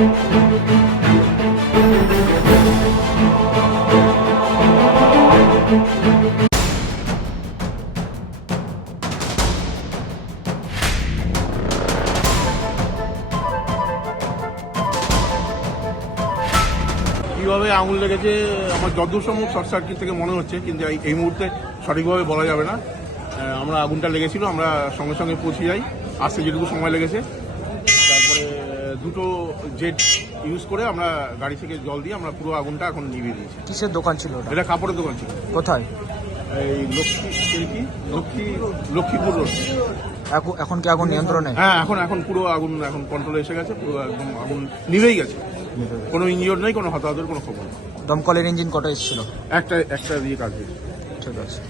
কীভাবে আঙুল লেগেছে আমার যতদূর সম্ভব শর্ট সার্কিট থেকে মনে হচ্ছে, কিন্তু এই মুহূর্তে সঠিকভাবে বলা যাবে না। আমরা আগুনটা লেগেছিল, আমরা সঙ্গে সঙ্গে পৌঁছে যাই, আসতে যেটুকু সময় লেগেছে। তারপরে দুটো জেট ইউজ করে আমরা গাড়ি থেকে জল দিয়ে আমরা পুরো আগুনটা এখন নিভিয়ে দিয়েছি। কিসের দোকান ছিল ওটা? এটা কাপড়ের দোকান ছিল। কোথায়? এই লক্ষ্মীপুর রোড। এখন কি আগুন নিয়ন্ত্রণে? হ্যাঁ, এখন পুরো আগুন এখন কন্ট্রোলে এসে গেছে, পুরো একদম আগুন নিভেই গেছে। কোনো ইঞ্জিওর নেই, কোনো হতাহতের কোনো খবর নেই। দমকলের ইঞ্জিন কটা এসেছিল? একটা দিয়ে কাজ হয়েছে। ঠিক আছে।